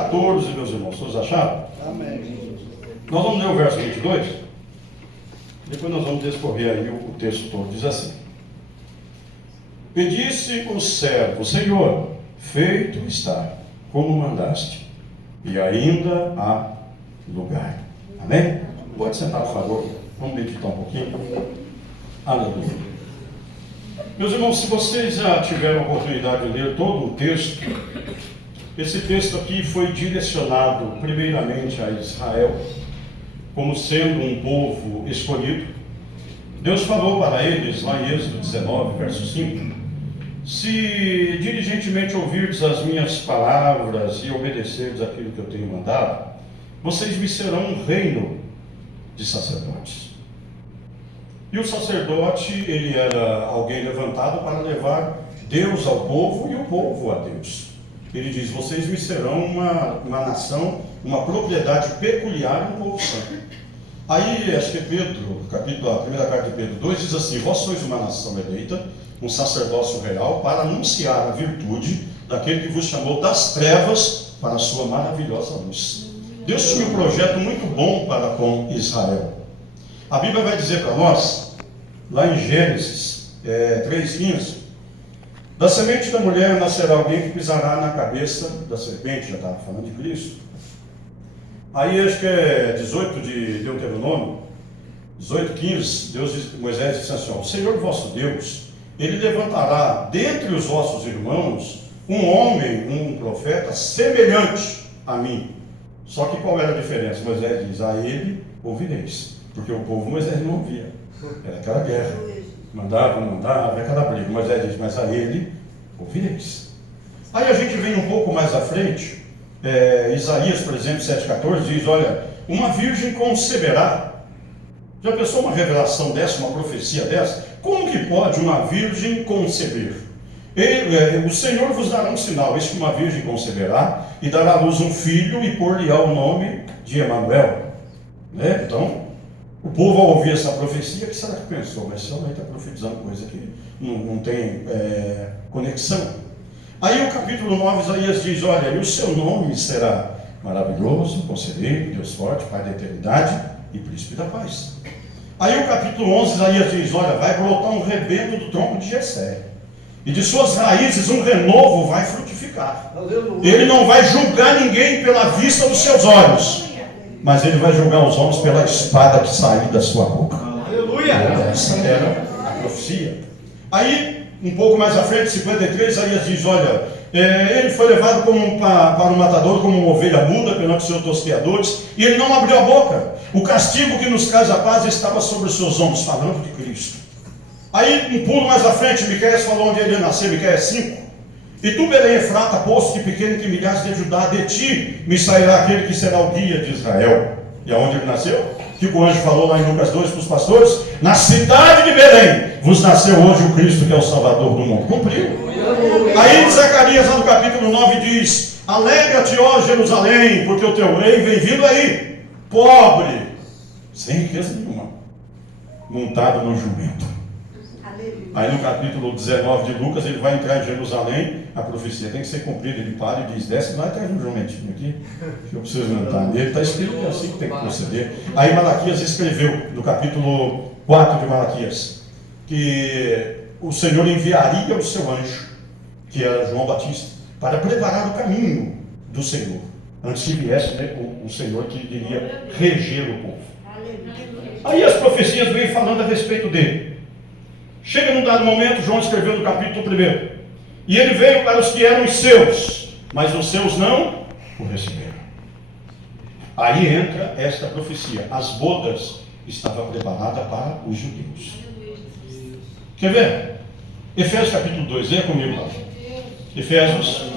14, meus irmãos, todos acharam? Amém. Nós vamos ler o verso 22, depois nós vamos discorrer aí o texto todo. Diz assim: E disse o servo: Senhor, feito está, como mandaste, e ainda há lugar. Amém? Pode sentar, por favor. Vamos meditar um pouquinho. Aleluia. Meus irmãos, se vocês já tiveram a oportunidade de ler todo o texto, esse texto aqui foi direcionado primeiramente a Israel, como sendo um povo escolhido. Deus falou para eles, lá em Êxodo 19, verso 5, se diligentemente ouvirdes as minhas palavras e obedecerdes aquilo que eu tenho mandado, vocês me serão um reino de sacerdotes. E o sacerdote, ele era alguém levantado para levar Deus ao povo e o povo a Deus. Ele diz: vocês me serão uma nação, uma propriedade peculiar do povo santo. Aí, acho que Pedro, a primeira carta de Pedro 2, diz assim: vós sois uma nação eleita, um sacerdócio real, para anunciar a virtude daquele que vos chamou das trevas para a sua maravilhosa luz. Deus tinha um projeto muito bom para com Israel. A Bíblia vai dizer para nós, lá em Gênesis 3,15, da semente da mulher nascerá alguém que pisará na cabeça da serpente. Já estava falando de Cristo. Aí acho que é 18 de Deuteronômio, 18,15, Moisés disse assim: o Senhor vosso Deus, ele levantará dentre os vossos irmãos um homem, um profeta semelhante a mim. Só que qual era a diferença? Moisés diz: a ele ouvireis. Porque o povo Moisés não ouvia. Era aquela guerra. Mandava, não mandava, aquela briga. Moisés diz: mas a ele ouvireis. Aí a gente vem um pouco mais à frente. Isaías, por exemplo, 7,14 diz: olha, uma virgem conceberá. Já pensou uma revelação dessa, uma profecia dessa? Como que pode uma virgem conceber? O Senhor vos dará um sinal: eis que uma virgem conceberá e dará à luz um filho e pôr-lhe-á o nome de Emanuel. Então, o povo, ao ouvir essa profecia, que será que pensou? Mas esse homem está profetizando coisa que não tem conexão. Aí o capítulo 9, Isaías diz: olha, e o seu nome será maravilhoso, conselheiro, Deus forte, Pai da eternidade e príncipe da paz. Aí o capítulo 11, Isaías diz: olha, vai brotar um rebento do tronco de Jessé, e de suas raízes um renovo vai frutificar. Ele não vai julgar ninguém pela vista dos seus olhos, mas ele vai julgar os homens pela espada que sair da sua boca. Aleluia! Essa era a profecia. Aí, um pouco mais à frente, 53, Isaías diz: olha, ele foi levado para o matador como uma ovelha muda perante seus tosqueadores, e ele não abriu a boca. O castigo que nos traz a paz estava sobre os seus ombros, falando de Cristo. Aí, um pulo mais à frente, Miqueias falou onde ele ia nascer, Miqueias 5. E tu, Belém Efrata, posto que pequeno que milhares de Judá, de ti me sairá aquele que será o guia de Israel. E aonde ele nasceu? Que o anjo falou lá em Lucas 2 para os pastores: na cidade de Belém vos nasceu hoje o Cristo, que é o Salvador do mundo. Cumpriu. Aí em Zacarias, lá no capítulo 9, diz: alegra-te, ó Jerusalém, porque o teu rei vem vindo aí, pobre, sem riqueza nenhuma, montado no jumento. Aí no capítulo 19 de Lucas, ele vai entrar em Jerusalém, a profecia tem que ser cumprida. Ele para e diz: desce lá e traz um jumentinho aqui, que eu preciso montar nele. Está escrito que é assim que tem que proceder. Aí Malaquias escreveu, no capítulo 4 de Malaquias, que o Senhor enviaria o seu anjo, que era João Batista, para preparar o caminho do Senhor, antes que viesse o Senhor que iria reger o povo. Aí as profecias vêm falando a respeito dele. Chega num dado momento, João escreveu no capítulo 1: e ele veio para os que eram os seus, mas os seus não o receberam. Aí entra esta profecia: as bodas estavam preparadas para os judeus. Quer ver? Efésios capítulo 2, leia comigo lá. Efésios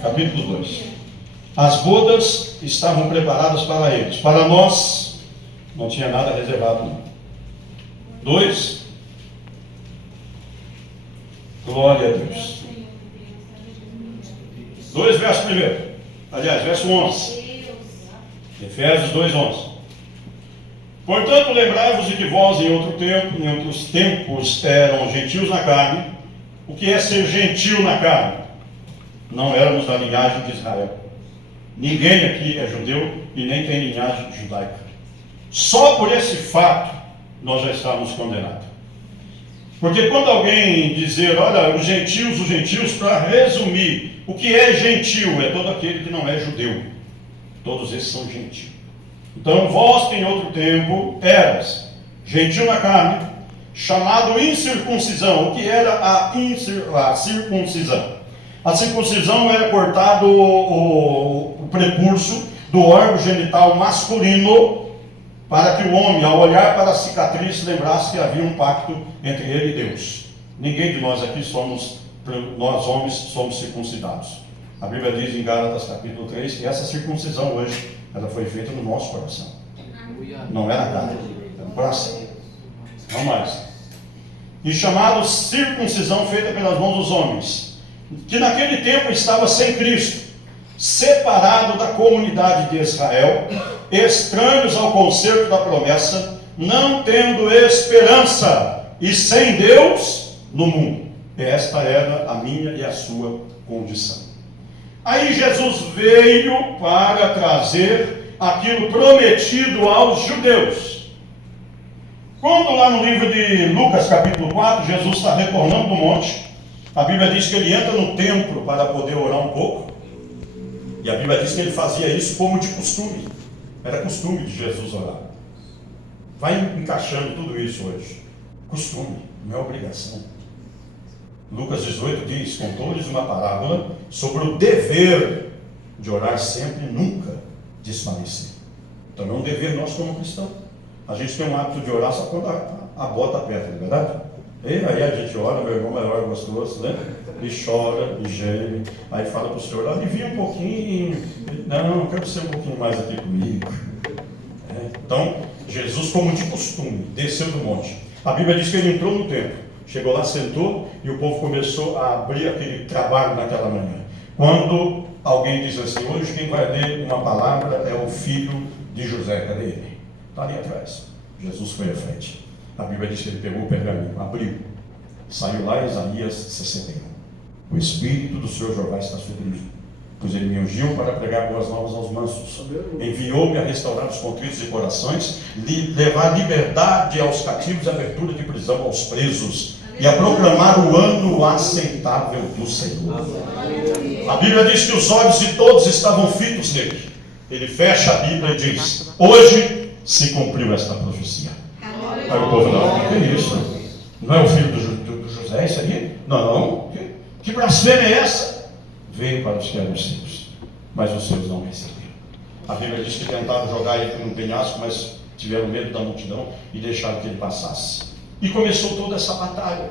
capítulo 2. As bodas estavam preparadas para eles. Para nós não tinha nada reservado, não. 2. Glória a Deus. 2, verso 1. Aliás, verso 11. Efésios 2, 11. Portanto, lembrai-vos de que vós, em outro tempo, em outros tempos, eram gentios na carne. O que é ser gentil na carne? Não éramos da linhagem de Israel, Ninguém aqui é judeu e nem tem linhagem judaica. Só por esse fato nós já estamos condenados. Porque quando alguém dizer, olha, os gentios, para resumir, o que é gentil? É todo aquele que não é judeu. Todos esses são gentios. Então, vós que em outro tempo eras gentil na carne, chamado incircuncisão. O que era a circuncisão? A circuncisão era cortado o prepúcio do órgão genital masculino, para que o homem, ao olhar para a cicatriz, lembrasse que havia um pacto entre ele e Deus. Ninguém de nós aqui nós homens somos circuncidados. A Bíblia diz em Gálatas capítulo 3 que essa circuncisão hoje, ela foi feita no nosso coração. Não é na carne, é no coração. Não mais. E chamado circuncisão feita pelas mãos dos homens, que naquele tempo estava sem Cristo, separado da comunidade de Israel, estranhos ao concerto da promessa, não tendo esperança e sem Deus no mundo. Esta era a minha e a sua condição. Aí Jesus veio para trazer aquilo prometido aos judeus. Quando lá no livro de Lucas capítulo 4, Jesus está retornando do monte, a Bíblia diz que ele entra no templo para poder orar um pouco, e a Bíblia diz que ele fazia isso como de costume. Era costume de Jesus orar. Vai encaixando tudo isso hoje. Costume, não é obrigação. Lucas 18 diz, contou-lhes uma parábola sobre o dever de orar sempre e nunca desfalecer. Então é um dever nosso como cristão. A gente tem um hábito de orar só quando a bota aperta, não é verdade? E aí a gente ora, meu irmão maior gostoso, né? E chora, e geme, aí fala para o Senhor, alivia um pouquinho, não, quero ser um pouquinho mais aqui comigo. Então, Jesus, como de costume, desceu do monte. A Bíblia diz que ele entrou no templo, chegou lá, sentou, e o povo começou a abrir aquele trabalho naquela manhã. Quando alguém diz assim, hoje quem vai ler uma palavra é o filho de José, cadê ele? Está ali atrás. Jesus foi à frente. A Bíblia diz que ele pegou o pergaminho, abriu, saiu lá Isaías 61. O Espírito do Senhor Jeová está sobre mim, pois ele me ungiu para pregar boas novas aos mansos, enviou-me a restaurar os contritos de corações, levar liberdade aos cativos e abertura de prisão aos presos, e a proclamar o ano aceitável do Senhor. A Bíblia diz que os olhos de todos estavam fitos nele. Ele fecha a Bíblia e diz, hoje se cumpriu esta profecia. Aí o povo, não, o que é isso? Não é o filho do José isso aí? Não. Que blasfêmia é essa? Veio para os que eram seus, mas os seus não receberam. A Bíblia diz que tentaram jogar ele num penhasco, mas tiveram medo da multidão e deixaram que ele passasse. E começou toda essa batalha.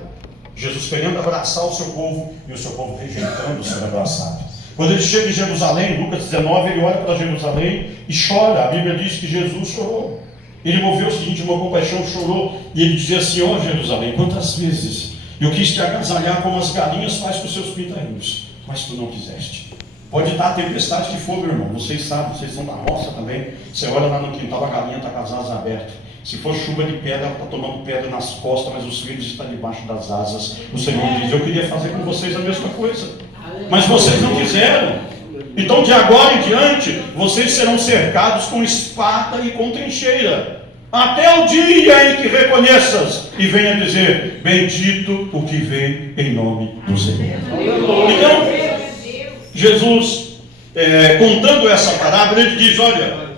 Jesus querendo abraçar o seu povo e o seu povo rejeitando o ser abraçado. Quando ele chega em Jerusalém, Lucas 19, ele olha para Jerusalém e chora. A Bíblia diz que Jesus chorou. Ele moveu-se de íntima compaixão, chorou, e ele dizia assim, ó Jerusalém, quantas vezes eu quis te agasalhar como as galinhas faz com seus pintainhos, mas tu não quiseste. Pode estar a tempestade que for, meu irmão, vocês sabem, vocês são da roça também, você olha lá no quintal, a galinha está com as asas abertas. Se for chuva de pedra, ela está tomando pedra nas costas, mas os filhos estão debaixo das asas. O Senhor diz, eu queria fazer com vocês a mesma coisa, mas vocês não quiseram. Então de agora em diante, vocês serão cercados com espada e com trincheira, até o dia em que reconheças e venha dizer, bendito o que vem em nome do Senhor. Então, Jesus, contando essa parábola, ele diz, olha,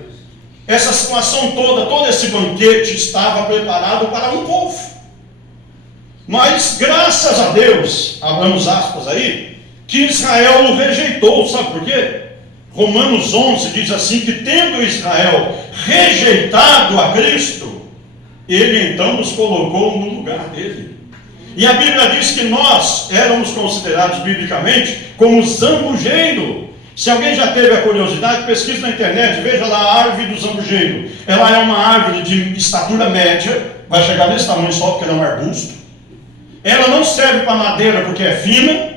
essa situação toda, todo esse banquete estava preparado para um povo. Mas graças a Deus, abramos aspas aí, que Israel o rejeitou, sabe por quê? Romanos 11 diz assim, que tendo Israel rejeitado a Cristo, ele então nos colocou no lugar dele. E a Bíblia diz que nós éramos considerados biblicamente como zambujeiro. Se alguém já teve a curiosidade, pesquise na internet, veja lá a árvore do zambujeiro. Ela é uma árvore de estatura média, vai chegar nesse tamanho só porque ela é um arbusto. Ela não serve para madeira porque é fina,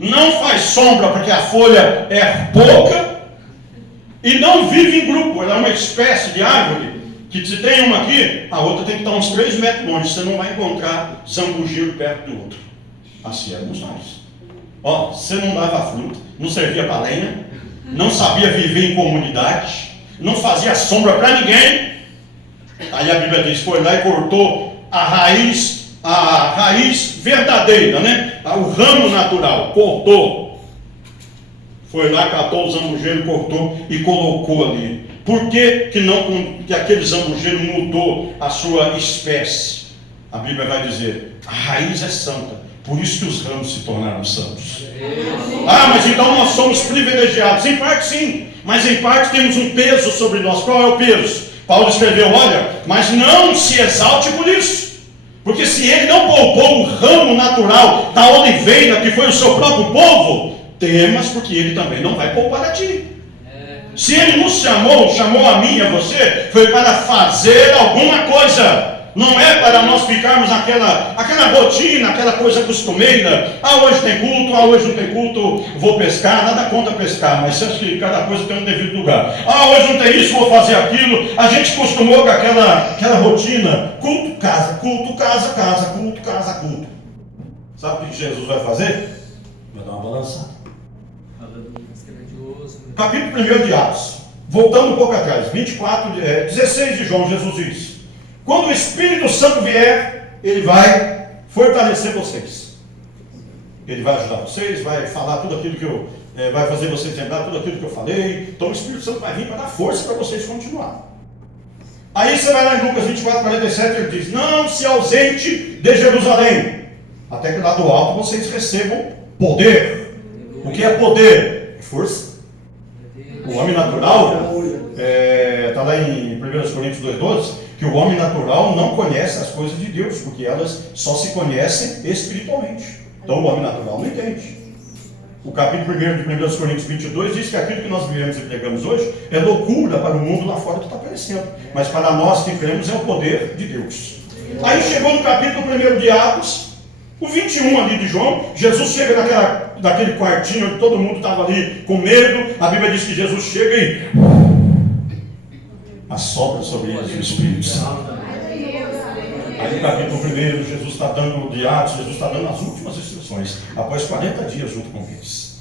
não faz sombra porque a folha é pouca, e não vive em grupo. Ela é uma espécie de árvore que se tem uma aqui, a outra tem que estar uns 3 metros longe, você não vai encontrar zambujeiro perto do outro. Assim éramos nós. Ó, você não dava fruta, não servia para lenha, não sabia viver em comunidade, não fazia sombra para ninguém. Aí a Bíblia diz, foi lá e cortou a raiz verdadeira, né? O ramo natural, cortou. Foi lá, catou o zambujeiro, cortou e colocou ali. Por que que aquele zambujeiro mudou a sua espécie? A Bíblia vai dizer, a raiz é santa, por isso que os ramos se tornaram santos. Ah, mas então nós somos privilegiados. Em parte sim, mas em parte temos um peso sobre nós. Qual é o peso? Paulo escreveu, olha, mas não se exalte por isso. Porque se ele não poupou o ramo natural da oliveira, que foi o seu próprio povo, temas, porque ele também não vai poupar a ti. Se ele nos chamou a mim e a você, foi para fazer alguma coisa. Não é para nós ficarmos aquela rotina, aquela coisa costumeira. Ah, hoje tem culto, hoje não tem culto, vou pescar, nada contra pescar, mas acho que cada coisa tem um devido lugar. Ah, hoje não tem isso, vou fazer aquilo. A gente acostumou com aquela rotina, culto, casa, culto, casa, culto, casa, culto. Sabe o que Jesus vai fazer? Vai dar uma balançada. Capítulo 1 de Atos, voltando um pouco atrás, 16 de João, Jesus diz, quando o Espírito Santo vier, ele vai fortalecer vocês. Ele vai ajudar vocês, vai falar tudo aquilo que vai fazer vocês lembrar tudo aquilo que eu falei. Então o Espírito Santo vai vir para dar força para vocês continuar. Aí você vai lá em Lucas 24, 47, ele diz, não se ausente de Jerusalém, até que lá do alto vocês recebam poder. O que é poder? É força. O homem natural, está lá em 1 Coríntios 2,12, que o homem natural não conhece as coisas de Deus, porque elas só se conhecem espiritualmente. Então o homem natural não entende. O capítulo 1 de 1 Coríntios 22 diz que aquilo que nós vivemos e pregamos hoje é loucura para o mundo lá fora que está aparecendo. Mas para nós que cremos é o poder de Deus. Aí chegou no capítulo 1 de Atos, o 21 ali de João, Jesus chega naquele quartinho onde todo mundo estava ali com medo. A Bíblia diz que Jesus chega e assopra sobre eles o Espírito Santo. Aí no capítulo 1, Jesus está dando de Atos, Jesus está dando as últimas instruções, após 40 dias junto com eles.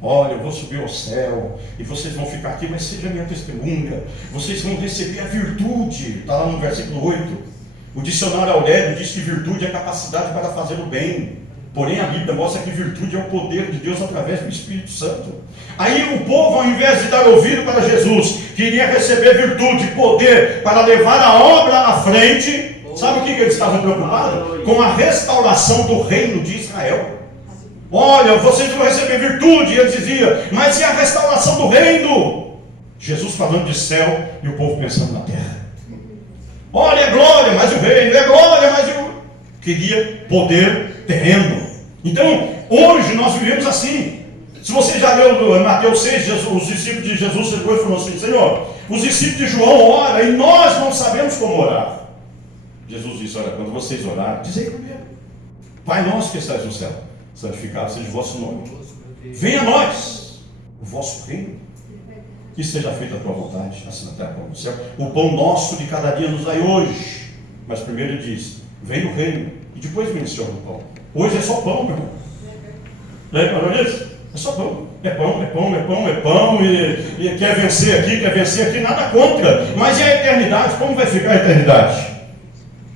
Olha, eu vou subir ao céu, e vocês vão ficar aqui, mas seja minha testemunha. Vocês vão receber a virtude, está lá no versículo 8. O dicionário Aurélio diz que virtude é capacidade para fazer o bem. Porém a Bíblia mostra que virtude é o poder de Deus através do Espírito Santo. Aí o povo, ao invés de dar ouvido para Jesus, queria receber virtude, poder, para levar a obra à frente. Sabe o que eles estavam preocupados? Com a restauração do reino de Israel. Olha, vocês vão receber virtude, e eles diziam, mas e a restauração do reino? Jesus falando de céu e o povo pensando na terra. Olha, é glória, mas o reino, é glória, mas eu queria poder terreno. Então, hoje nós vivemos assim. Se você já leu Mateus 6, os discípulos de Jesus depois falaram assim, Senhor, os discípulos de João oram e nós não sabemos como orar. Jesus disse, olha, quando vocês orarem, dizei primeiro, Pai nosso que estás no céu, santificado seja o vosso nome. Venha a nós o vosso reino. Que seja feita a tua vontade, assim na terra como no céu. O pão nosso de cada dia nos dai hoje. Mas primeiro ele diz, vem o reino, e depois menciona o pão. Hoje é só pão, meu irmão. Lembra disso? É só pão. É pão, e quer vencer aqui, nada contra. Mas e a eternidade? Como vai ficar a eternidade?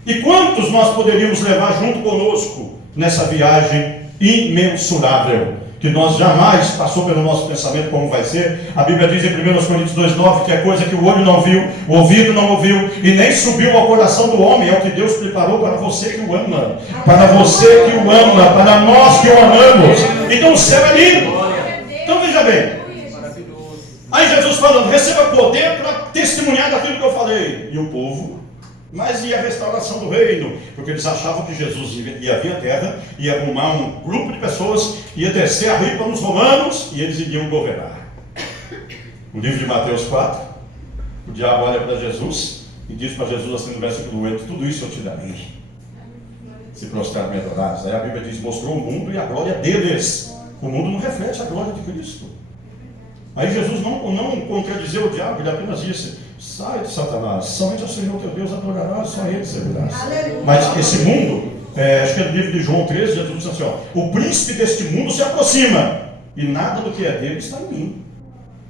E quantos nós poderíamos levar junto conosco nessa viagem imensurável? Que nós jamais passou pelo nosso pensamento como vai ser. A Bíblia diz em 1 Coríntios 2,9 que é coisa que o olho não viu, o ouvido não ouviu e nem subiu ao coração do homem. É o que Deus preparou para você que o ama, para você que o ama, para nós que o amamos. Então o céu é lindo. Então veja bem, aí Jesus falando, receba poder para testemunhar daquilo que eu falei. E o povo, mas e a restauração do reino? Porque eles achavam que Jesus ia vir à terra, ia arrumar um grupo de pessoas, ia descer a ripa nos romanos e eles iriam governar. No livro de Mateus 4, o diabo olha para Jesus e diz para Jesus assim no versículo 8, tudo isso eu te darei, se prostrar me adorares. Aí a Bíblia diz, mostrou o mundo e a glória deles. O mundo não reflete a glória de Cristo. Aí Jesus não contradizeu o diabo, ele apenas disse, sai de Satanás, somente ao Senhor teu Deus adorarás, só Ele servirás. Mas esse mundo, acho que é no livro de João 13, Jesus diz assim, ó, o príncipe deste mundo se aproxima, e nada do que é dele está em mim.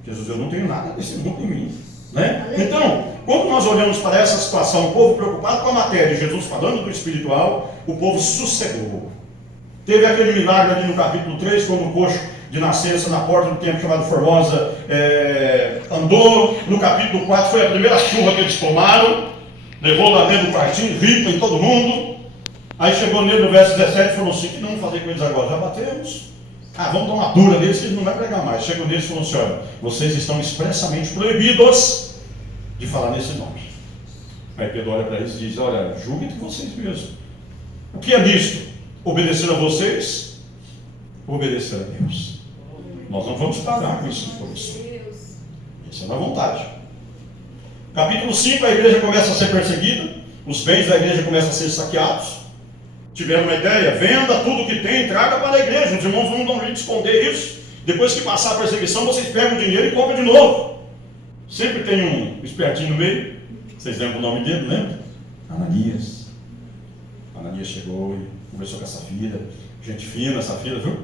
Jesus, eu não tenho nada desse mundo em mim. Né? Então, quando nós olhamos para essa situação, o povo preocupado com a matéria, Jesus falando do espiritual, o povo sossegou. Teve aquele milagre ali no capítulo 3, quando o coxo de nascença na porta do templo chamado Formosa andou. No capítulo 4 foi a primeira chuva que eles tomaram, levou lá dentro do quartinho, ripa em todo mundo. Aí chegou nele no verso 17 e falou assim: o que não vamos fazer com eles agora? Já batemos. Vamos dar uma dura neles que eles não vão pregar mais. Chegou neles e falou assim: olha, vocês estão expressamente proibidos de falar nesse nome. Aí Pedro olha para eles e diz: olha, julguem de vocês mesmos. O que é nisto? Obedecer a vocês? Obedecer a Deus. Nós não vamos pagar com isso depois. Isso é na vontade. Capítulo 5, a igreja começa a ser perseguida, os bens da igreja começam a ser saqueados. Tiveram uma ideia? Venda tudo que tem, traga para a igreja. Os irmãos não dão jeito de esconder isso. Depois que passar a perseguição, vocês pegam o dinheiro e compram de novo. Sempre tem um espertinho no meio. Vocês lembram o nome dele, lembra? Ananias. Ananias chegou e conversou com a Safira. Gente fina, Safira, viu?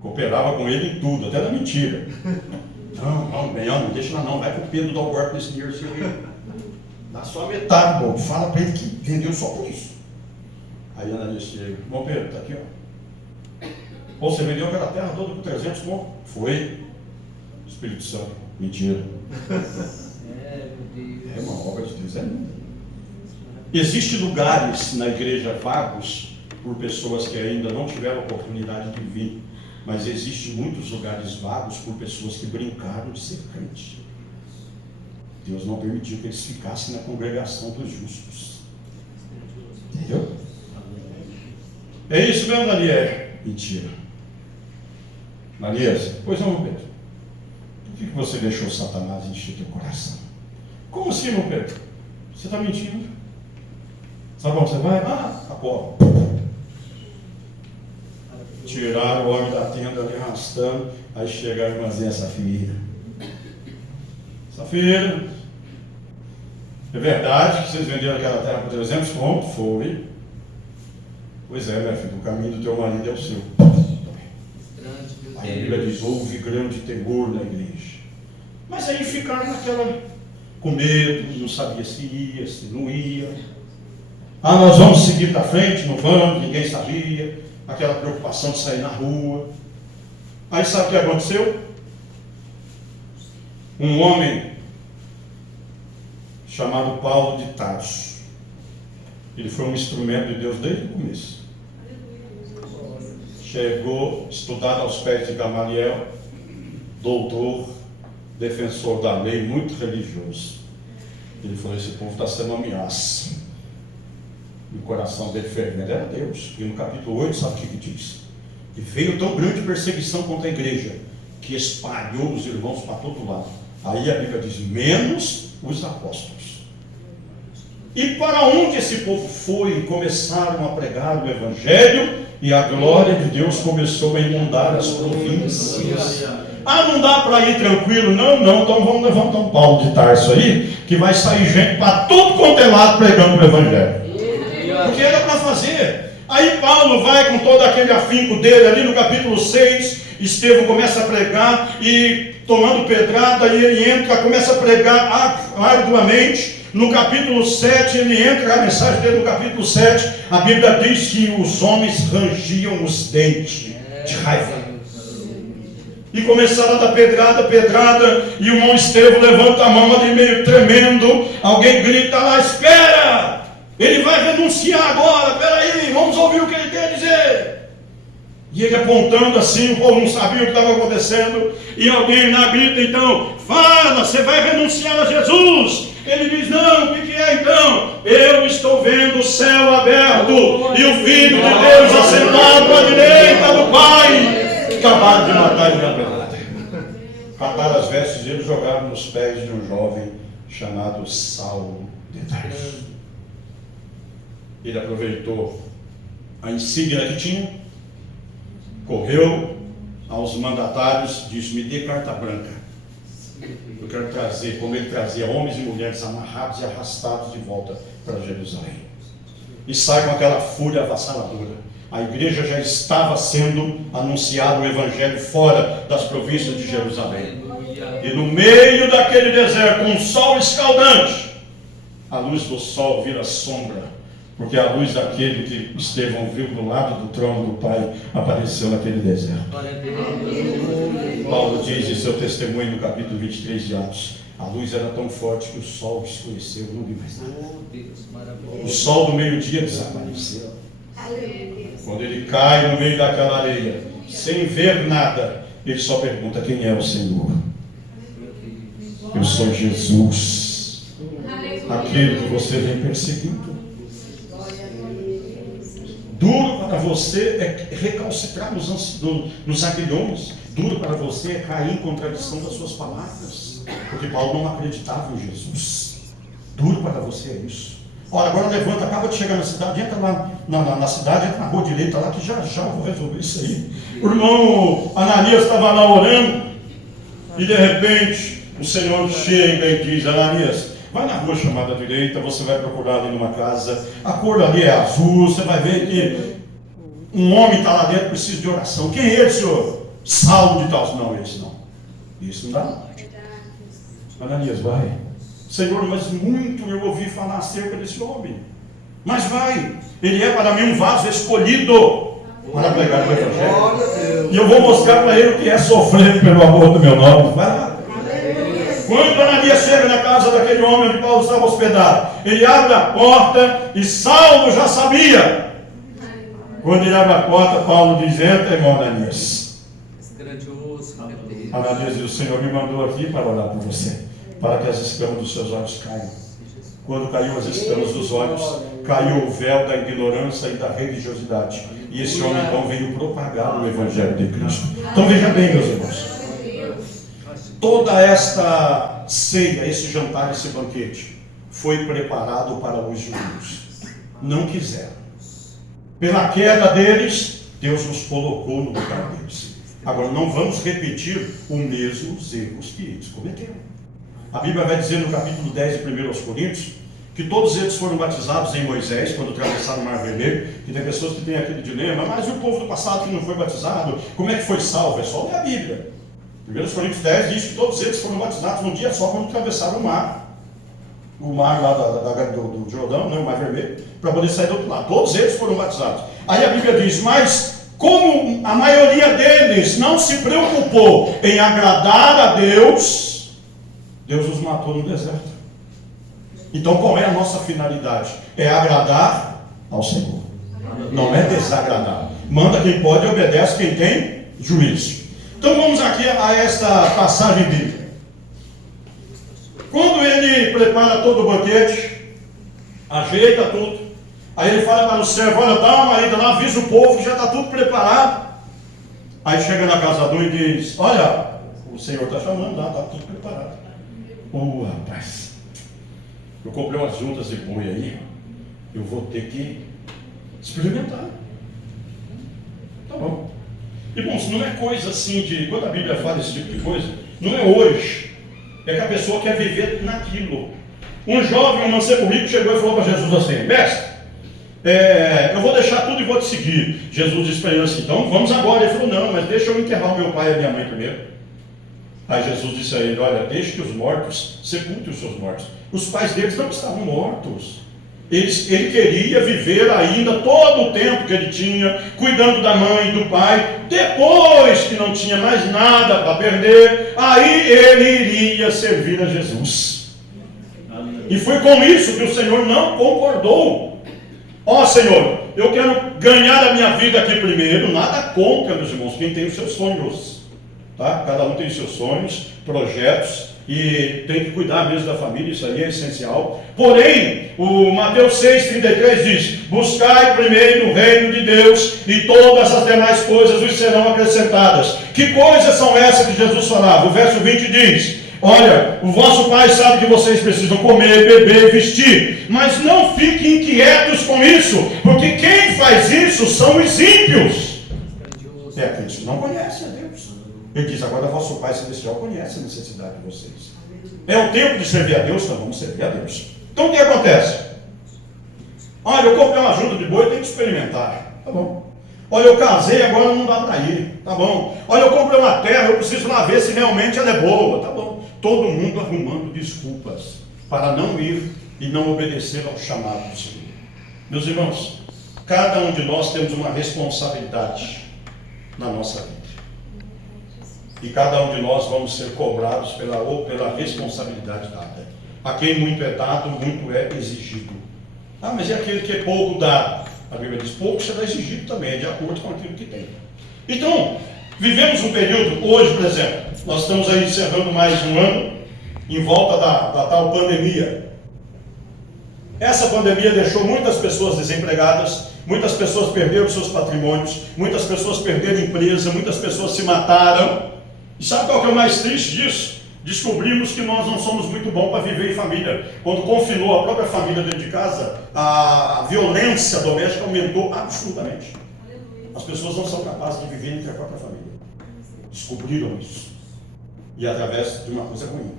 Cooperava com ele em tudo, até na mentira. Não deixa lá não, vai com o Pedro dar o golpe desse dinheiro seu aí. Dá só a metade, bobo. Fala para ele que vendeu só por isso. Aí Ananias chega: bom Pedro, está aqui, ó. Pô, você vendeu aquela terra toda por 300 conto? Foi. Espírito Santo. Mentira. É uma obra de Deus. Existem lugares na igreja vagos por pessoas que ainda não tiveram oportunidade de vir, mas existem muitos lugares vagos por pessoas que brincaram de ser crente. Deus não permitiu que eles ficassem na congregação dos justos. Entendeu? É isso mesmo, Daniel? Mentira. Daniel, pois não, Pedro. Por que você deixou Satanás encher teu coração? Como assim, meu Pedro? Você está mentindo? Sabe onde você vai? A porta. Tiraram o homem da tenda ali arrastando. Aí chega a irmãzinha Safira. Safira, é verdade que vocês venderam aquela terra por 300 conto? Foi. Pois é, minha filha, o caminho do teu marido é o seu. Aí a Bíblia diz: houve grande temor na igreja. Mas aí ficaram naquela, com medo, não sabia se ia, se não ia. Nós vamos seguir para frente, não vamos, ninguém sabia. Aquela preocupação de sair na rua. Aí sabe o que aconteceu? Um homem chamado Paulo de Tarso. Ele foi um instrumento de Deus desde o começo. Chegou, estudado aos pés de Gamaliel, doutor, defensor da lei, muito religioso. Ele falou: esse povo está sendo ameaça. E o coração dele fervendo era Deus. E no capítulo 8, sabe o que diz? E veio tão grande perseguição contra a igreja, que espalhou os irmãos para todo lado. Aí a Bíblia diz: menos os apóstolos. E para onde esse povo foi, começaram a pregar o Evangelho, e a glória de Deus começou a inundar as províncias. Não dá para ir tranquilo? Não, então vamos levantar um Paulo de Tarso aí, que vai sair gente para tudo quanto é lado pregando o Evangelho. Porque era para fazer. Aí Paulo vai com todo aquele afinco dele, ali no capítulo 6, Estevão começa a pregar, e tomando pedrada, e ele entra, começa a pregar arduamente. No capítulo 7, ele entra, a mensagem dele no capítulo 7, a Bíblia diz que os homens rangiam os dentes de raiva. E começaram a dar pedrada, e o irmão Estevão levanta a mão ali meio tremendo, alguém grita lá: espera! Ele vai renunciar agora, peraí, vamos ouvir o que ele quer dizer. E ele apontando assim, o povo não sabia o que estava acontecendo, e alguém lá grita: então, fala, você vai renunciar a Jesus? Ele diz: não, o que é então? Eu estou vendo o céu aberto, e o Filho de Deus assentado à direita do Pai. Acabaram de matar ele na verdade. Cataram as vestes dele e jogaram nos pés de um jovem chamado Saulo de Tarso. Ele aproveitou a insígnia que tinha, correu aos mandatários, disse: me dê carta branca. Eu quero trazer, como ele trazia homens e mulheres amarrados e arrastados de volta para Jerusalém. E sai com aquela fúria avassaladora. A igreja já estava sendo anunciado o Evangelho fora das províncias de Jerusalém. E no meio daquele deserto, um sol escaldante, a luz do sol vira sombra, porque a luz daquele que Estevão viu do lado do trono do Pai apareceu naquele deserto. Paulo diz em seu testemunho no capítulo 23 de Atos: a luz era tão forte que o sol escureceu, não vi mais nada. O sol do meio-dia desapareceu. Quando ele cai no meio daquela areia, sem ver nada, ele só pergunta: quem é o Senhor? Eu sou Jesus, aquele que você vem perseguindo. Duro para você é recalcitrar nos aguilhões. Duro para você é cair em contradição das suas palavras, porque Paulo não acreditava em Jesus. Duro para você é isso. Olha, agora levanta, acaba de chegar na cidade, entra lá na cidade, entra na rua direita lá, que já eu vou resolver isso aí. O irmão Ananias estava lá orando, e de repente o Senhor chega e diz: Ananias, vai na rua chamada direita, você vai procurar ali numa casa, a cor ali é azul, você vai ver que um homem está lá dentro, precisa de oração. Quem é ele, senhor? Saulo de tal. Não, esse não. Isso não dá. Ananias, vai. Senhor, mas muito eu ouvi falar acerca desse homem. Mas vai. Ele é para mim um vaso escolhido para pregar o Evangelho. E eu vou mostrar para ele o que é sofrer pelo amor do meu nome. Vai lá. Quando Ananias chega na casa daquele homem onde Paulo estava hospedado, ele abre a porta e Saulo já sabia. Quando ele abre a porta, Paulo diz: entra, irmão Ananias. Ananias diz: o Senhor me mandou aqui para orar por você, para que as escamas dos seus olhos caiam. Quando caiu as escamas dos olhos, caiu o véu da ignorância e da religiosidade. E esse homem então veio propagar o Evangelho de Cristo. Então veja bem, meus irmãos, toda esta ceia, esse jantar, esse banquete, foi preparado para os judeus. Não quiseram. Pela queda deles, Deus nos colocou no lugar deles. Agora, não vamos repetir os mesmos erros que eles cometeram. A Bíblia vai dizer no capítulo 10 de 1 Coríntios, que todos eles foram batizados em Moisés, quando atravessaram o Mar Vermelho. E tem pessoas que têm aquele dilema: mas e o povo do passado que não foi batizado, como é que foi salvo? É só ler a Bíblia. 1 Coríntios 10 diz que todos eles foram batizados num dia só, quando atravessaram o mar lá do Jordão, né, o Mar Vermelho, para poder sair do outro lado. Todos eles foram batizados. Aí a Bíblia diz: mas como a maioria deles não se preocupou em agradar a Deus, Deus os matou no deserto. Então qual é a nossa finalidade? É agradar ao Senhor, não é desagradar. Manda quem pode e obedece quem tem juízo. Então vamos aqui a esta passagem bíblica. Quando ele prepara todo o banquete, ajeita tudo, aí ele fala para o servo: olha, dá uma ida lá, avisa o povo que já está tudo preparado. Aí chega na casa do e diz: olha, o Senhor está chamando, está tudo preparado. Rapaz, eu comprei umas juntas de boi aí, eu vou ter que experimentar. Tá bom. Irmãos, não é coisa assim de... Quando a Bíblia fala esse tipo de coisa, não é hoje. É que a pessoa quer viver naquilo. Um jovem, um mancebo rico, chegou e falou para Jesus assim: mestre, eu vou deixar tudo e vou te seguir. Jesus disse para ele assim: então vamos agora. Ele falou: não, mas deixa eu enterrar o meu pai e a minha mãe primeiro. Aí Jesus disse a ele: olha, deixe que os mortos sepultem os seus mortos. Os pais deles não estavam mortos. Ele queria viver ainda todo o tempo que ele tinha, cuidando da mãe e do pai. Depois que não tinha mais nada para perder, aí ele iria servir a Jesus. E foi com isso que o Senhor não concordou. Senhor, eu quero ganhar a minha vida aqui primeiro. Nada contra, meus irmãos, quem tem os seus sonhos, tá? Cada um tem os seus sonhos, projetos, e tem que cuidar mesmo da família, isso aí é essencial. Porém, o Mateus 6,33 diz: buscai primeiro o reino de Deus, e todas as demais coisas vos serão acrescentadas. Que coisas são essas que Jesus falava? O verso 20 diz: olha, o vosso Pai sabe que vocês precisam comer, beber, vestir, mas não fiquem inquietos com isso, porque quem faz isso são os ímpios. É aqueles que não conhecem a Deus. Ele diz: agora vosso Pai Celestial conhece a necessidade de vocês. É o tempo de servir a Deus, então vamos servir a Deus. Então o que acontece? Olha, eu comprei uma junta de boi, tem que experimentar. Tá bom. Olha, eu casei, agora não dá para ir. Tá bom. Olha, eu comprei uma terra, eu preciso lá ver se realmente ela é boa. Tá bom. todo mundo arrumando desculpas para não ir e não obedecer ao chamado do Senhor. Meus irmãos, cada um de nós temos uma responsabilidade na nossa vida. E cada um de nós vamos ser cobrados pela responsabilidade dada. A quem muito é dado, muito é exigido. Ah, mas é aquele que é pouco dado. A Bíblia diz, pouco será exigido também, é de acordo com aquilo que tem. Então, vivemos um período, hoje, por exemplo, nós estamos aí encerrando mais um ano, em volta da tal pandemia. Essa pandemia deixou muitas pessoas desempregadas, muitas pessoas perderam seus patrimônios, muitas pessoas perderam empresa, muitas pessoas se mataram. E sabe qual que é o mais triste disso? Descobrimos que nós não somos muito bons para viver em família. Quando confinou a própria família dentro de casa, a violência doméstica aumentou absolutamente. As pessoas não são capazes de viver entre a própria família. Descobriram isso. E através de uma coisa ruim.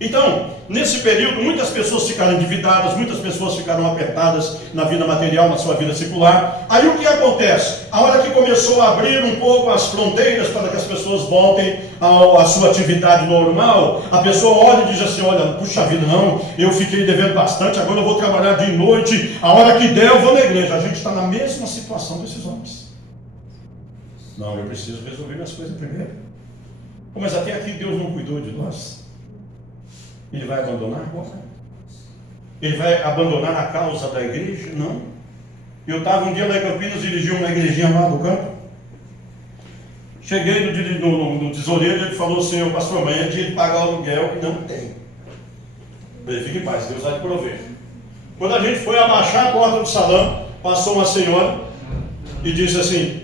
Então, nesse período, muitas pessoas ficaram endividadas, muitas pessoas ficaram apertadas na vida material, na sua vida secular. Aí o que acontece? A hora que começou a abrir um pouco as fronteiras para que as pessoas voltem à sua atividade normal, a pessoa olha e diz assim, olha, puxa vida, não, eu fiquei devendo bastante, agora eu vou trabalhar de noite, a hora que der eu vou na igreja. A gente está na mesma situação desses homens. Não, eu preciso resolver minhas coisas primeiro. Mas até aqui Deus não cuidou de nós. Ele vai abandonar agora? Ele vai abandonar a causa da igreja? Não. Eu estava um dia lá em Campinas, dirigi uma igrejinha lá do campo. Cheguei no tesoureiro, ele falou assim, pastor, amanhã é dia de pagar o aluguel e não tem. Eu fique em paz, Deus vai te prover. Quando a gente foi abaixar a porta do salão, passou uma senhora e disse assim,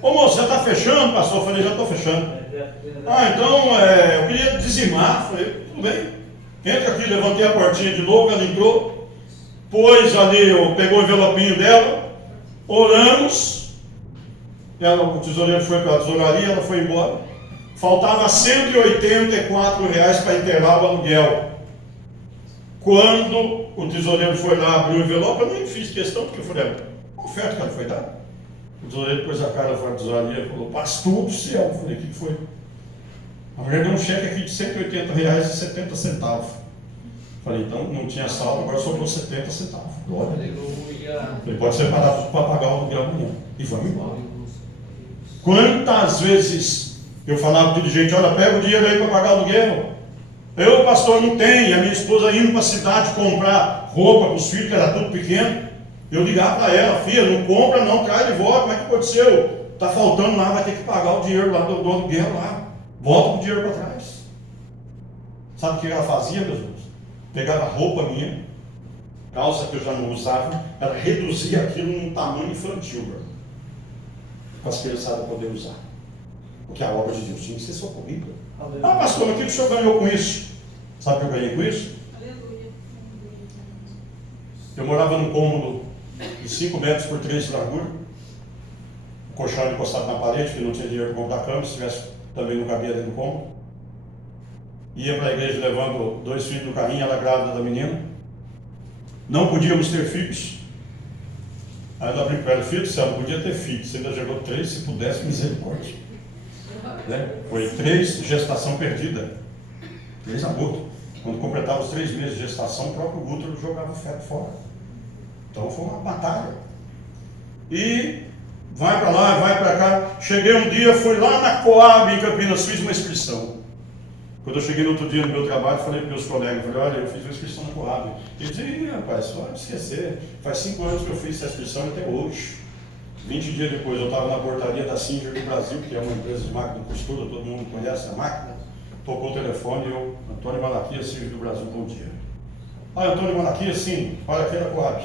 ô moço, já está fechando, pastor? Eu falei, já estou fechando. Ah, então eu queria dizimar. Eu falei, tudo bem. Entra aqui, levantei a portinha de novo, ela entrou, pôs ali, pegou o envelopinho dela, oramos, o tesoureiro foi para a tesouraria, ela foi embora, faltava R$184 para enterrar o aluguel. Quando o tesoureiro foi lá abrir o envelope, eu nem fiz questão, porque eu falei, a oferta que ela foi dar. O tesoureiro pôs a cara fora da tesouraria e falou, pastor do céu. Eu falei, o que foi? A mulher deu um cheque aqui de R$180,70. Falei, então não tinha saldo, agora sobrou 70 centavos. Glória a Deus. Falei, pode separar tudo para pagar o aluguel amanhã. E vamos embora. Quantas vezes eu falava para o dirigente, olha, pega o dinheiro aí para pagar o aluguel. Eu, pastor, não tenho. E a minha esposa indo para a cidade comprar roupa para os filhos, que era tudo pequeno. Eu ligava para ela, filha, não compra não, traz de volta, como é que aconteceu? Está faltando lá, vai ter que pagar o dinheiro lá do aluguel lá. Volta com o dinheiro para trás. Sabe o que ela fazia, meus irmãos? Pegava roupa minha, calça que eu já não usava, ela reduzia aquilo num tamanho infantil, para as criançadas poderem usar. Porque a obra de Deus tinha que ser socorrida. Ah, pastor, mas o que o senhor ganhou com isso? Sabe o que eu ganhei com isso? Aleluia. Eu morava num cômodo de 5 metros por 3 de largura, o colchão encostado na parede, porque não tinha dinheiro para comprar cama, se tivesse também não cabia dentro do cômodo. Ia para a igreja levando 2 filhos no carrinho, ela grávida da menina. Não podíamos ter filhos. Aí ela abriu para ela, filho, você não podia ter filhos, você ainda gerou 3, se pudesse, misericórdia. Né? Foi 3 gestação perdida, 3 abortos. Quando completava os 3 meses de gestação, o próprio útero jogava o feto fora. Então foi uma batalha. E vai para lá, vai para cá. Cheguei um dia, fui lá na Coab em Campinas, fiz uma inscrição. Quando eu cheguei no outro dia no meu trabalho, falei para meus colegas, falei, olha, eu fiz uma inscrição na Coab. Ele disse, rapaz, pode esquecer, faz 5 anos que eu fiz essa inscrição até hoje. 20 dias depois, eu estava na portaria da Singer do Brasil, que é uma empresa de máquina de costura, todo mundo conhece a máquina. Tocou o telefone e eu, Antônio Malaquias, Singer do Brasil, bom dia. Ah, Antônio Malaquias, sim, olha aqui na Coab.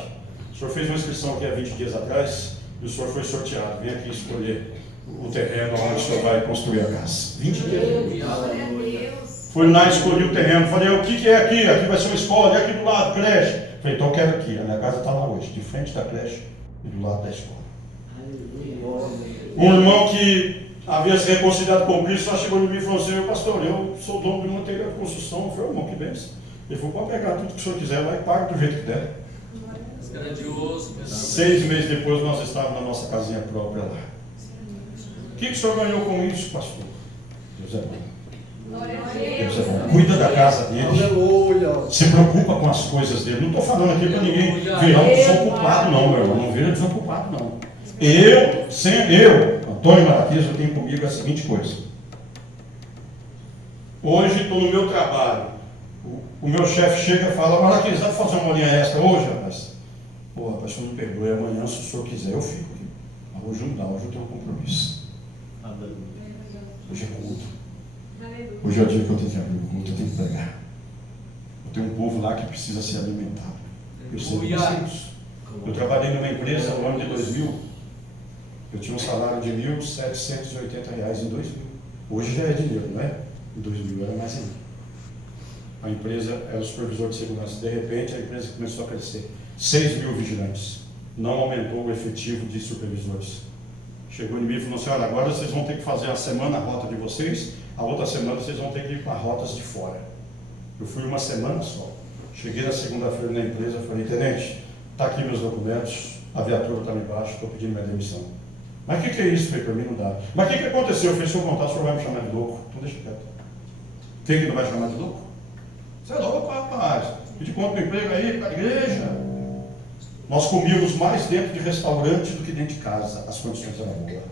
O senhor fez uma inscrição aqui há 20 dias atrás e o senhor foi sorteado. Vem aqui escolher o terreno onde o senhor vai construir a casa. 20 dias depois. Fui lá, escolhi o terreno, falei, o que é aqui? Aqui vai ser uma escola, e aqui do lado, creche. Falei, então eu quero aqui, a minha casa está lá hoje, de frente da creche e do lado da escola. Um irmão que havia se reconciliado com Cristo, só chegou em mim e falou assim, pastor, eu sou dono de um material de construção. Eu falei, irmão, que benção. Ele falou, pode pegar tudo que o senhor quiser lá e paga do jeito que der. Grandioso. 6 meses depois nós estávamos na nossa casinha própria lá. O que o senhor ganhou com isso, pastor? Deus é bom. Deus é bom. Cuida da casa dele. Aleluia. Se preocupa com as coisas dele. Não estou falando aqui para ninguém virar um desocupado, não, meu irmão. Não vira desocupado, não. Eu, Antônio Marquês, eu tenho comigo a seguinte coisa. Hoje estou no meu trabalho. O meu chefe chega e fala: Marquês, vai fazer uma linha extra hoje, rapaz? Pô, rapaz, me perdoe, amanhã, se o senhor quiser, eu fico aqui. Mas hoje não dá, hoje eu tenho um compromisso. Hoje é culto. Hoje é o dia que eu tenho que abrir o culto, eu tenho que pregar. Eu tenho um povo lá que precisa ser alimentado. Eu sei que eu trabalhei numa empresa no ano de 2000. Eu tinha um salário de R$ 1.780 em 2000. Hoje já é dinheiro, não é? Em 2000 era mais ainda. A empresa era o supervisor de segurança. De repente, a empresa começou a crescer. 6.000 vigilantes. Não aumentou o efetivo de supervisores. Chegou em mim e falou assim: olha, agora vocês vão ter que fazer a semana a rota de vocês, a outra semana vocês vão ter que ir para rotas de fora. Eu fui uma semana só. Cheguei na segunda-feira na empresa e falei: tenente, está aqui meus documentos, a viatura está lá embaixo, estou pedindo minha demissão. Mas o que é isso? Falei: para mim não dá. Mas o que aconteceu? Eu falei: se eu contar, o senhor vai me chamar de louco. Então deixa quieto. Quem que não vai chamar de louco? Você é louco, rapaz. Pedir conta do emprego aí para a igreja. Nós comíamos mais dentro de restaurante do que dentro de casa. As condições eram boas.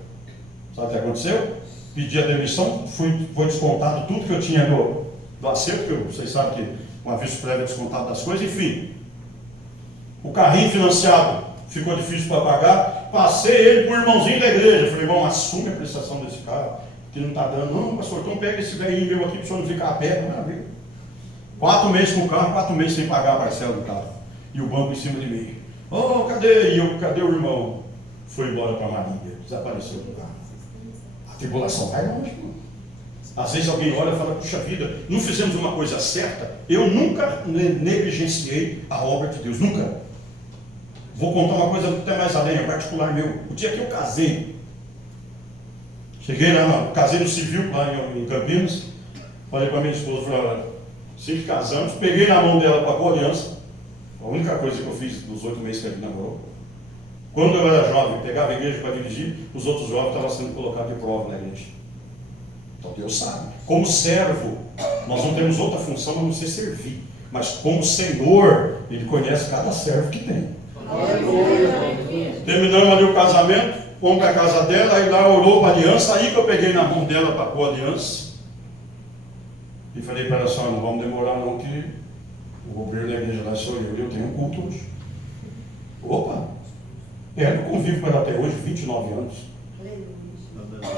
Sabe o que aconteceu? Pedi a demissão, foi descontado tudo que eu tinha do acerto, que vocês sabem que um aviso prévio é descontado das coisas, enfim. O carrinho financiado ficou difícil para pagar, passei ele para um irmãozinho da igreja. Falei: bom, assume a prestação desse carro, que não está dando. Não, pastor, então pega esse velhinho meu aqui para o senhor não ficar a pé. Maravilha. 4 meses com o carro, 4 meses sem pagar a parcela do carro. E o banco em cima de mim. Oh, cadê? E eu, cadê o irmão? Foi embora para a Marília, desapareceu do carro. A tribulação vai longe, mano. Às vezes alguém olha e fala: puxa vida, não fizemos uma coisa certa. Eu nunca negligenciei a obra de Deus, nunca. Vou contar uma coisa até mais além, é particular meu. O dia que eu casei, cheguei lá, casei no civil, lá em Campinas, falei para minha esposa, falei: olha, assim que casamos, peguei na mão dela para a aliança. A única coisa que eu fiz nos 8 meses que a gente namorou. Quando eu era jovem, pegava a igreja para dirigir, os outros jovens estavam sendo colocados de prova na igreja. Então Deus sabe. Como servo, nós não temos outra função a não ser servir. Mas como Senhor, Ele conhece cada servo que tem. Terminamos ali o casamento, fomos para a casa dela, aí lá orou para a aliança, aí que eu peguei na mão dela para pôr a aliança. E falei para ela: só não vamos demorar não, que o obreiro da igreja lá sou eu tenho um culto hoje. Opa! Eu convivo com ela até hoje, 29 anos.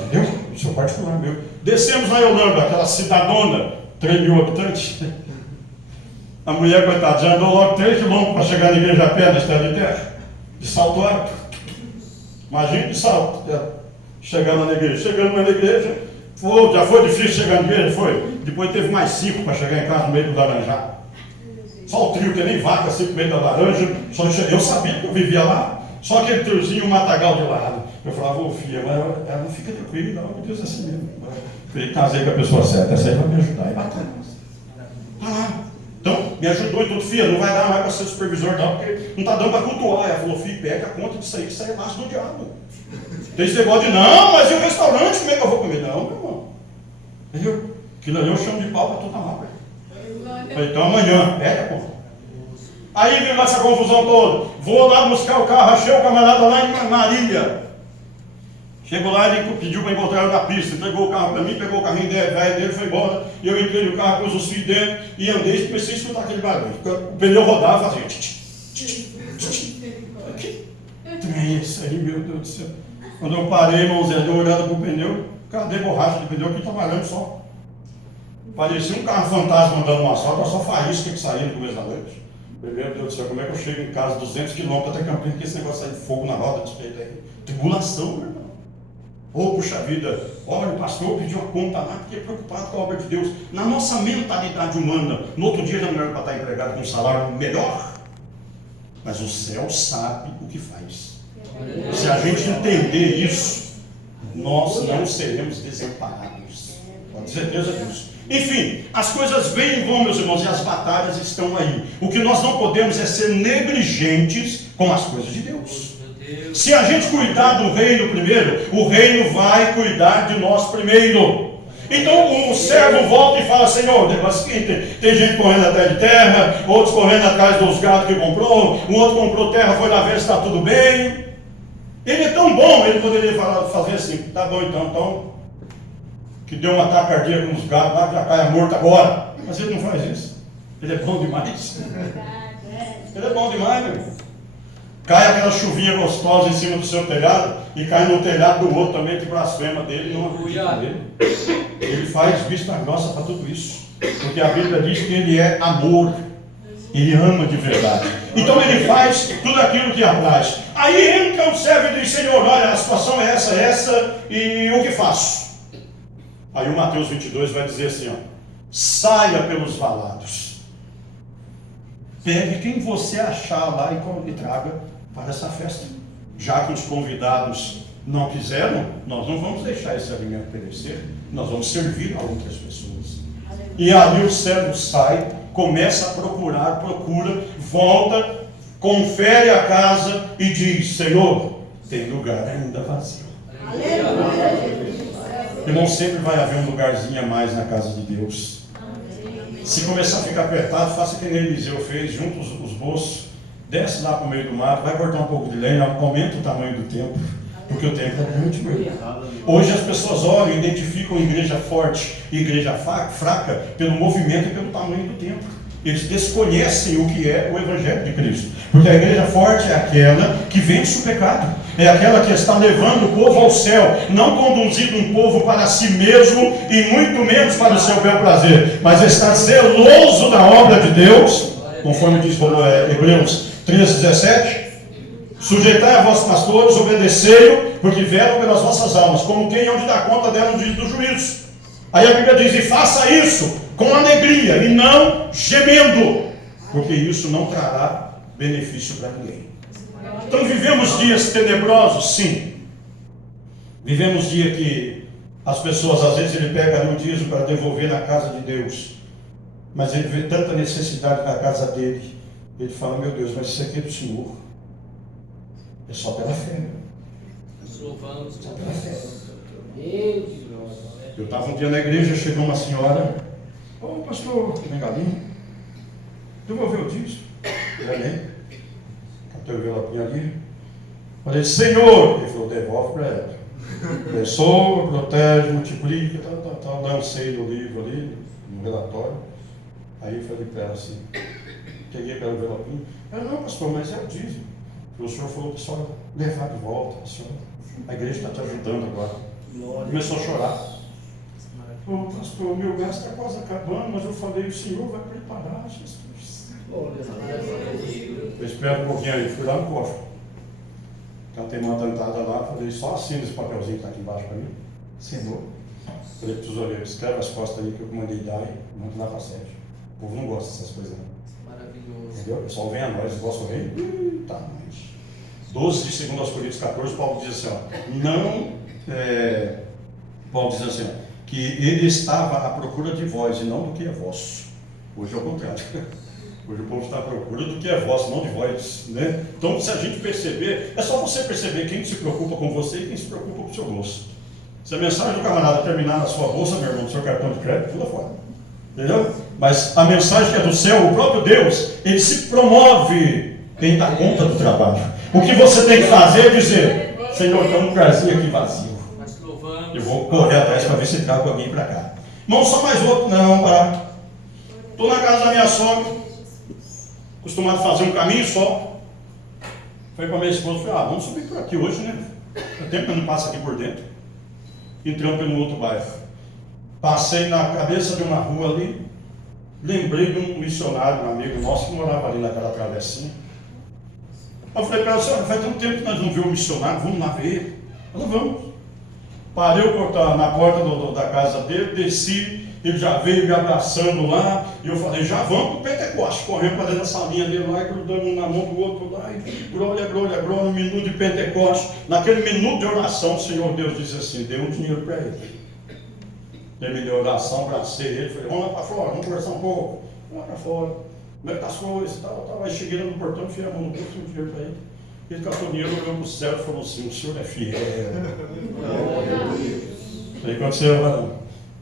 Entendeu? Isso é particular meu. Descemos na Yolanda, aquela cidadona, 3.000 habitantes. A mulher, coitadinha, andou logo 3 quilômetros para chegar na igreja a pé, na estrada de terra, de salto alto. Imagina de salto, chegando na igreja. Chegando na igreja, já foi difícil chegar na igreja? Foi. Depois teve mais 5 para chegar em casa no meio do Laranjá. Só o trio, que nem vaca assim no meio da laranja. Eu sabia que eu vivia lá. Só aquele triozinho, um matagal de lado. Eu falava: ô filha, mas ela não fica tranquila, não, Deus é assim mesmo. Eu casei com a pessoa certa, essa aí vai me ajudar. É bacana. Tá lá. Então, me ajudou e tudo: filha, não vai dar mais para ser supervisor, não, porque não está dando para cultuar. Ela falou: filho, pega a conta disso aí, que isso aí é laço do diabo. Tem esse negócio de: não, mas e o restaurante, como é que eu vou comer? Não, meu irmão. Entendeu? Aquilo ali eu chamo de pau para toda obra. Falei: então amanhã, pega a conta. Aí veio essa confusão toda. Vou lá buscar o carro, achei o camarada lá em Marília. Chegou lá, ele pediu para encontrar na pista, entregou o carro para mim, pegou o carrinho velho dele, foi embora. E eu entrei no carro, pus os filhos dentro e andei e comecei a escutar aquele barulho. O pneu rodava, fazia que trem é isso aí, meu Deus do céu. Quando eu parei, irmãozinho, dei uma olhada pro pneu, cadê borracha de pneu aqui trabalhando só? Parecia um carro fantasma andando no asfalto, só faísca que saía no começo da noite. Meu Deus do céu, como é que eu chego em casa 200 quilômetros até Campinas, que esse negócio sai de fogo na roda desse jeito aí? Tribulação, meu irmão. Oh, puxa vida, olha, o pastor pediu a conta lá porque é preocupado com a obra de Deus. Na nossa mentalidade humana, no outro dia era melhor para estar empregado com um salário melhor. Mas o céu sabe o que faz. Se a gente entender isso, nós não seremos desamparados. Pode ter certeza disso. Enfim, as coisas vêm e vão, meus irmãos, e as batalhas estão aí. O que nós não podemos é ser negligentes com as coisas de Deus. Se a gente cuidar do reino primeiro, o reino vai cuidar de nós primeiro. Então o servo volta e fala: Senhor, o negócio é o seguinte, tem gente correndo atrás de terra, outros correndo atrás dos gados que comprou, um outro comprou terra, foi lá ver se está tudo bem. Ele é tão bom, ele poderia fazer assim: tá bom então, que deu um ataque cardíaco nos gados lá, que já caia morto agora. Mas ele não faz isso. Ele é bom demais. Ele é bom demais, meu irmão. Cai aquela chuvinha gostosa em cima do seu telhado e cai no telhado do outro também que blasfema dele, não acredita nele. Ele faz vista grossa para tudo isso, porque a Bíblia diz que ele é amor, ele ama de verdade. Então ele faz tudo aquilo que apraz. Aí entra o servo e diz: Senhor, olha, a situação é essa, e o que faço? Aí o Mateus 22 vai dizer assim, ó: saia pelos valados, pegue quem você achar lá e traga para essa festa. Já que os convidados não quiseram, nós não vamos deixar esse alimento perecer, nós vamos servir a outras pessoas. E ali o servo sai, começa a procura, volta, confere a casa e diz: Senhor, tem lugar ainda vazio. Irmão, sempre vai haver um lugarzinho a mais na casa de Deus. Se começar a ficar apertado, faça o que Eliseu fez: junta os bolsos, desce lá para o meio do mato, vai cortar um pouco de lenha, aumenta o tamanho do templo, porque o templo é grande, meu irmão. Hoje as pessoas olham e identificam igreja forte e igreja fraca pelo movimento e pelo tamanho do templo. Eles desconhecem o que é o Evangelho de Cristo, porque a igreja forte é aquela que vence o pecado, é aquela que está levando o povo ao céu, não conduzindo um povo para si mesmo e muito menos para o seu bel prazer, mas está zeloso da obra de Deus, conforme diz Hebreus 13:17. Sujeitai a vossos pastores, obedecei-o, porque velam pelas vossas almas, como quem hão de dar conta dela no dia do juízo. Aí a Bíblia diz: e faça isso com alegria e não gemendo, porque isso não trará benefício para ninguém. Então vivemos dias tenebrosos, sim. Vivemos dias que as pessoas, às vezes, ele pega no dízimo para devolver na casa de Deus, mas ele vê tanta necessidade na casa dele, ele fala: meu Deus, mas isso aqui é do Senhor. É só pela fé. Só pela fé. Eu estava um dia na igreja, chegou uma senhora: ô pastor, que galinha, devolveu o dízimo? Já nem. Catei o envelopinho ali. Falei: Senhor, ele falou: devolve para ela. Abençoa, protege, multiplica, tal. Lancei no livro ali, no relatório. Aí eu falei para ela assim, peguei pelo envelopinho. Ela: não, pastor, mas é o dízimo. O senhor falou que só levar de volta, a igreja está te ajudando agora. Começou a chorar. Ô pastor, meu gasto está quase acabando, mas eu falei: o senhor vai preparar, Jesus. Eu espero um pouquinho aí, fui lá no cofre. Ela tem uma dentada lá, falei: só assina esse papelzinho que está aqui embaixo para mim. Assinou. Falei para o tesoureiro: escreve as costas aí que eu mandei dar e manda lá para a sede. O povo não gosta dessas coisas não. Maravilhoso. Entendeu? O pessoal vem a nós, gosta do rei. Tá, mas 12 de 2 Coríntios 14, Paulo diz assim, Paulo diz assim, que ele estava à procura de vós e não do que é vosso. Hoje é o contrário. Hoje o povo está à procura do que é vosso, não de vós, né? Então, se a gente perceber, é só você perceber quem se preocupa com você e quem se preocupa com o seu bolso. Se a mensagem do camarada terminar na sua bolsa, meu irmão, no seu cartão de crédito, pula fora. Entendeu? Mas a mensagem que é do céu, o próprio Deus, ele se promove em dar conta do trabalho. O que você tem que fazer é dizer: Senhor, tem um lugarzinho aqui vazio. Eu vou correr atrás para ver se trago alguém para cá. Não só mais outro, não, para. Estou na casa da minha sogra, acostumado a fazer um caminho só. Falei para minha esposa: vamos subir por aqui hoje, né? É tempo que eu não passo aqui por dentro. Entramos pelo outro bairro. Passei na cabeça de uma rua ali, lembrei de um missionário, um amigo nosso, que morava ali naquela travessinha. Eu falei para ela: faz tanto tempo que nós não vimos um missionário, vamos lá ver ele. Ela: vamos. Parei na porta da casa dele, desci, ele já veio me abraçando lá, e eu falei: já vamos para o Pentecoste. Correndo para dentro da salinha dele lá, e grudando um na mão do outro lá, e glória, um minuto de Pentecoste. Naquele minuto de oração, o Senhor Deus disse assim: dê um dinheiro para ele. Terminei a oração, abracei ele, falei: vamos lá para fora, vamos conversar um pouco. Vamos lá para fora, como é que tá as coisas e tal. Aí cheguei no portão, enfiei a mão no bolso, um dinheiro para ele. Ele catou o dinheiro, olhou para o céu e falou assim: o senhor é fiel. Aí quando você vai,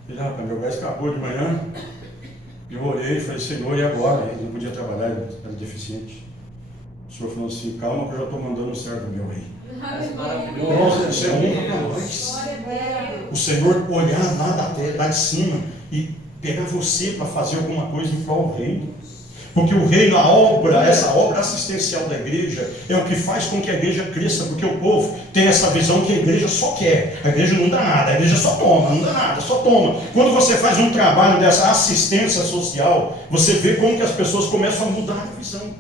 Falei, rapaz, meu gás acabou de manhã. Eu orei e falei, Senhor, e agora? Ele não podia trabalhar, ele era deficiente. O Senhor falou assim, calma que eu já estou mandando um servo meu aí. Nossa, isso é honra para nós. O Senhor olhar lá de cima e pegar você para fazer alguma coisa em prol do reino. Porque o reino, essa obra assistencial da igreja é o que faz com que a igreja cresça, porque o povo tem essa visão que a igreja só quer, a igreja não dá nada, a igreja só toma, não dá nada, só toma. Quando você faz um trabalho dessa assistência social, você vê como que as pessoas começam a mudar a visão.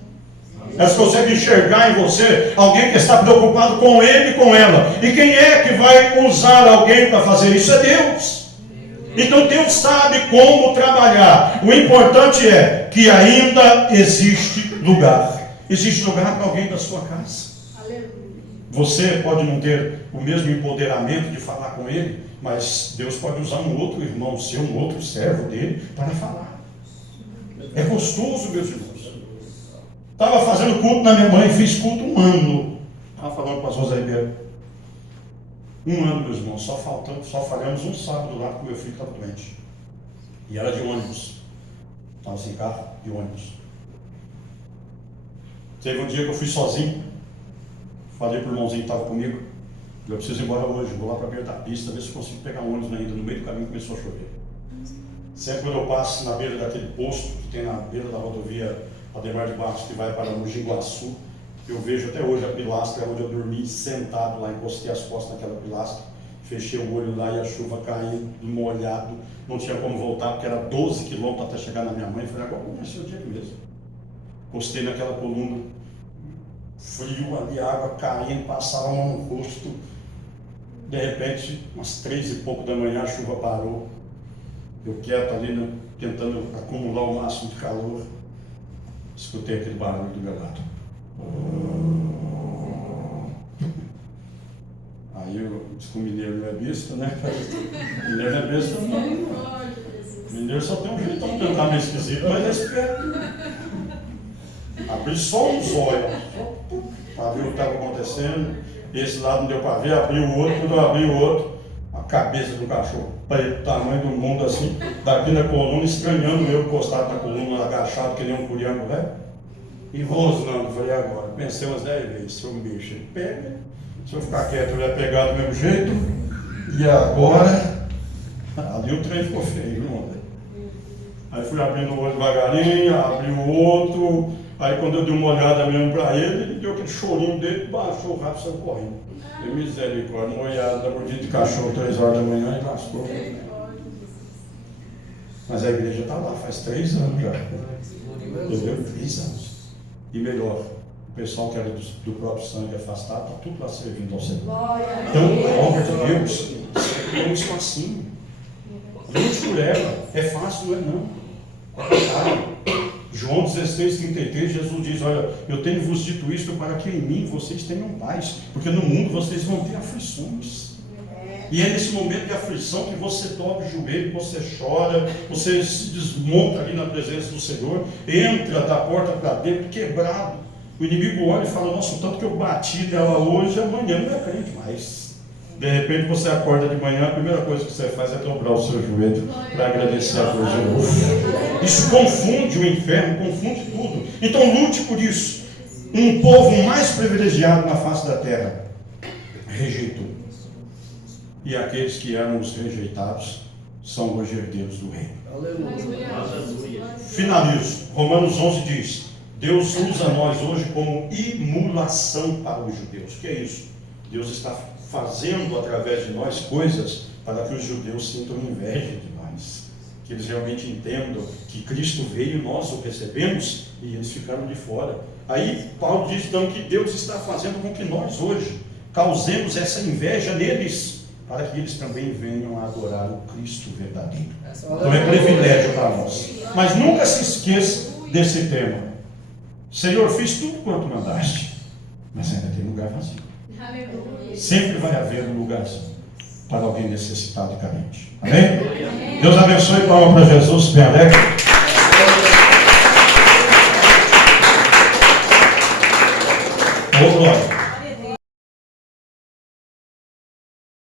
Elas conseguem enxergar em você alguém que está preocupado com ele e com ela. E quem é que vai usar alguém para fazer isso? É Deus. Então Deus sabe como trabalhar. O importante é que ainda existe lugar. Existe lugar para alguém da sua casa. Você pode não ter o mesmo empoderamento de falar com ele, mas Deus pode usar um outro irmão seu, um outro servo dele, para falar. É gostoso, meus irmãos. Estava fazendo culto na minha mãe, fiz culto 1 ano. Estava falando com a José Ribeiro. 1 ano, meus irmãos, só falhamos um sábado lá porque meu filho estava doente. E era de ônibus. Estava sem carro, de ônibus. Teve um dia que eu fui sozinho. Falei para o irmãozinho que estava comigo. Eu preciso ir embora hoje, vou lá para a beira da pista, ver se consigo pegar um ônibus ainda. No meio do caminho começou a chover. Sempre quando eu passo na beira daquele posto, que tem na beira da rodovia Ademar de Barros, que vai para Mogi Guaçu, eu vejo até hoje a pilastra onde eu dormi sentado lá, encostei as costas naquela pilastra, fechei o olho lá e a chuva caindo, molhado, não tinha como voltar porque era 12 quilômetros até chegar na minha mãe. Falei, agora vou descer o dia mesmo. Encostei naquela coluna, frio ali, água caindo, passava a mão no rosto. De repente, umas 3 e pouco da manhã, a chuva parou. Eu quieto ali, né, tentando acumular o máximo de calor. Escutei aquele barulho do meu lado. Aí eu disse que o mineiro não é besta, né? Mineiro não é besta, não. Mineiro só tem um jeitão de tentar meio esquisito, mas é esperto. Abri só os olhos, para ver o que estava acontecendo. Esse lado não deu para ver, abri o outro, quando eu abri o outro, a cabeça do cachorro, preto, tamanho do mundo assim, daqui na coluna, estranhando eu encostado na coluna, agachado, que nem um curiango, né? E rosnando, falei, agora, pensei umas 10 vezes, se eu me mexer, ele pega, se eu ficar quieto, ele vai pegar do mesmo jeito, e agora, ali o trem ficou feio, não é? Aí fui abrindo o olho devagarinho, abri o outro, aí quando eu dei uma olhada mesmo para ele, ele deu aquele chorinho dele, baixou o rabo e saiu correndo. Eu misericórdia, uma olhada da mordida de cachorro 3 horas da manhã e lascou. Mas a igreja está lá, faz 3 anos já. Entendeu? 3 anos. E melhor, o pessoal que era do próprio sangue afastado, está tudo lá servindo ao Senhor. Então, a obra de Deus, não só assim. Lute por ela, é fácil, não é não. João 16:33, Jesus diz, olha, eu tenho vos dito isto para que em mim vocês tenham paz, porque no mundo vocês vão ter aflições. E é nesse momento de aflição que você dobra o joelho, você chora, você se desmonta ali na presença do Senhor, entra da porta para dentro, quebrado. O inimigo olha e fala, nossa, o tanto que eu bati nela hoje, amanhã não é crente mais. De repente você acorda de manhã, a primeira coisa que você faz é dobrar o seu joelho para agradecer a Deus de novo. Isso confunde o inferno, confunde tudo. Então lute por isso. Um povo mais privilegiado na face da terra rejeitou. E aqueles que eram os rejeitados são os herdeiros do reino. Aleluia. Finalizo. Romanos 11 diz, Deus usa nós hoje como imulação para os judeus. O que é isso? Deus está fazendo através de nós coisas para que os judeus sintam inveja de nós, que eles realmente entendam que Cristo veio, nós o recebemos e eles ficaram de fora. Aí Paulo diz então que Deus está fazendo com que nós hoje causemos essa inveja neles, para que eles também venham a adorar o Cristo verdadeiro. Então é privilégio para nós. Mas nunca se esqueça desse tema. Senhor, fiz tudo quanto mandaste, mas ainda tem lugar vazio. Sempre vai haver um lugar para alguém necessitado e carente. Amém? Deus abençoe. Palma para Jesus, bem alegre. Ô glória.